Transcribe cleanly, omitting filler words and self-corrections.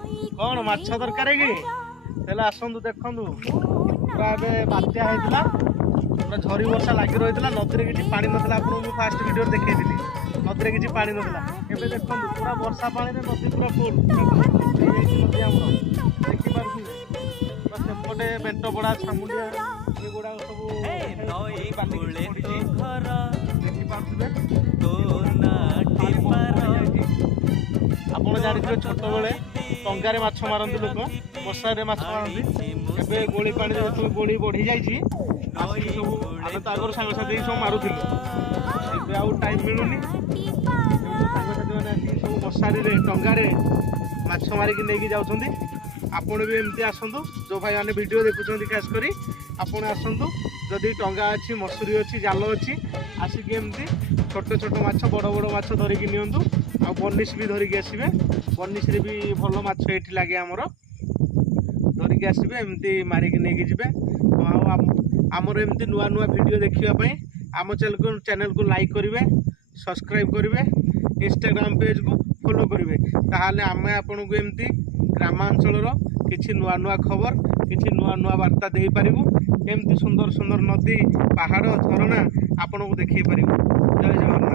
कौन माछ दरकार कि तेल आसतु देखु पूरा ए बात्या होता पूरा झरी वर्षा लगी रही नदी किसी पानी नाला आपको फास्ट वीडियो देखी नदी किसी पानी नाला एवं देखो पूरा वर्षा पानी नदी पूरा फुल देखिपे सेपटे बेंटपड़ा छामुंडिया एगुड़ा सब ଆପଣ ଜାଣିଥିବେ ଛୋଟବେଳେ ଟଙ୍ଗାରେ ମାଛ ମାରନ୍ତି ଲୋକ ବର୍ଷାରେ ମାଛ ମାରନ୍ତି ଏବେ ଗୋଳି ପାଣିରେ ଯେତେବେଳେ ଗୋଳି ବଢ଼ି ଯାଇଛି ଆସିକି ସବୁ ଆମେ ତ ଆଗରୁ ସାଙ୍ଗସାଥି ସବୁ ମାରୁଥିଲୁ ଏବେ ଆଉ ଟାଇମ୍ ମିଳୁନି ସାଙ୍ଗସାଥିମାନେ ଆସିକି ସବୁ ମଶାରୀରେ ଟଙ୍ଗାରେ ମାଛ ମାରିକି ନେଇକି ଯାଉଛନ୍ତି ଆପଣ ବି ଏମିତି ଆସନ୍ତୁ ଯେଉଁ ଭାଇମାନେ ଭିଡ଼ିଓ ଦେଖୁଛନ୍ତି ଖାସ୍ କରି ଆପଣ ଆସନ୍ତୁ ଯଦି ଟଙ୍ଗା ଅଛି ମସୁରୀ ଅଛି ଜାଲ ଅଛି ଆସିକି ଏମିତି ଛୋଟ ଛୋଟ ମାଛ ବଡ଼ ବଡ଼ ମାଛ ଧରିକି ନିଅନ୍ତୁ ଆଉ ବନିଶ ବି ଧରିକି ଆସିବେ ବନିଶରେ ବି ଭଲ ମାଛ ଏଠି ଲାଗେ ଆମର ଧରିକି ଆସିବେ ଏମିତି ମାରିକି ନେଇକି ଯିବେ ଆଉ ଆମର ଏମିତି ନୂଆ ନୂଆ ଭିଡ଼ିଓ ଦେଖିବା ପାଇଁ ଆମ ଚ୍ୟାନେଲକୁ ଲାଇକ୍ କରିବେ ସବସ୍କ୍ରାଇବ୍ କରିବେ ଇନଷ୍ଟାଗ୍ରାମ ପେଜକୁ ଫଲୋ କରିବେ ତାହେଲେ ଆମେ ଆପଣଙ୍କୁ ଏମିତି ଗ୍ରାମାଞ୍ଚଳର କିଛି ନୂଆ ନୂଆ ଖବର କିଛି ନୂଆ ନୂଆ ବାର୍ତ୍ତା ଦେଇପାରିବୁ ଏମିତି ସୁନ୍ଦର ସୁନ୍ଦର ନଦୀ ପାହାଡ଼ ଝରଣା ଆପଣଙ୍କୁ ଦେଖେଇ ପାରିବୁ ଜୟ ଜଗନ୍ନାଥ।